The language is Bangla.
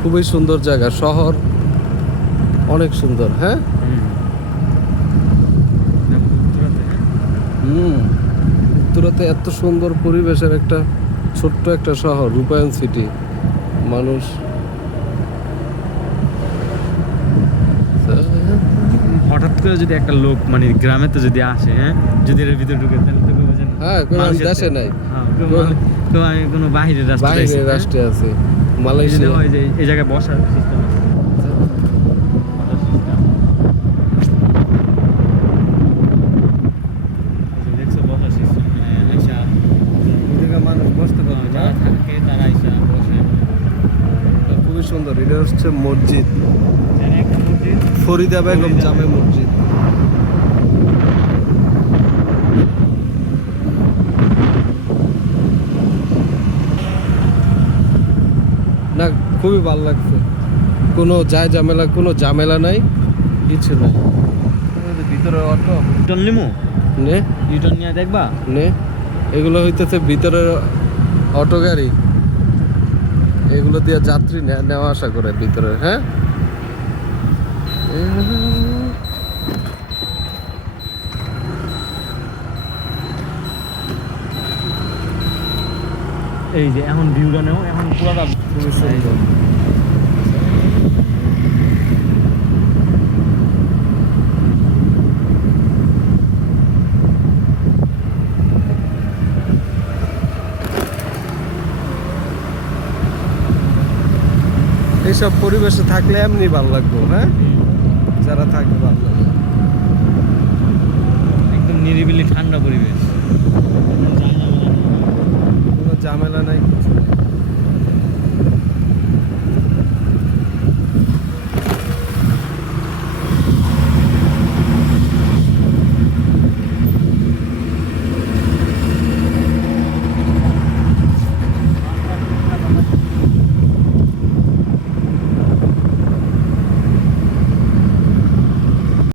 খুবই সুন্দর জায়গা, শহর অনেক সুন্দর। হ্যাঁ, উত্তরাতে এত সুন্দর পরিবেশের একটা ছোট্ট একটা শহর, রূপায়ণ সিটি। মানুষ হঠাৎ করে যদি একটা লোক মানে গ্রামেতে যদি আসে, হ্যাঁ, যদি এর ভিতরে ঢুকে, তাহলে তো কেউ জানে হ্যাঁ, কোনো মানুষের দেশে নাই, তো আমি কোনো বাহিরের রাস্তা বাইরের রাষ্ট্রে আছে, মালয়েশিয়া। হয় যে এই জায়গায় বসার সিস্টেম আছে। দেখছো বসার সিস্টেম, মানে আইসা মানুষ বসতে পারবে না। যারা থাকে তারা আইসা বসে। খুবই সুন্দর। এটা হচ্ছে মসজিদ, একটা মসজিদ, ফরিদা বেগম জামে মসজিদ। না, খুবই ভালো লাগছে, কোনো কোনো ঝামেলা নাই, কিছু নাই। ভিতরে অটো রিটার্ন নিমু, নে রিটার্ন নিয়ে দেখবা। নে, এগুলো হইতেছে ভিতরের অটো গাড়ি, এগুলো দিয়ে যাত্রী নেওয়া আসা করে ভিতরে। হ্যাঁ, এই যে এখন ভিউটা নেও, এখন পুরোটা খুবই সুন্দর। এইসব পরিবেশে থাকলে এমনি ভালো লাগবে। হ্যাঁ, যারা থাকবে ভালো লাগবে। একদম নিরিবিলি ঠান্ডা পরিবেশ, কোনো ঝামেলা নাই, কিছু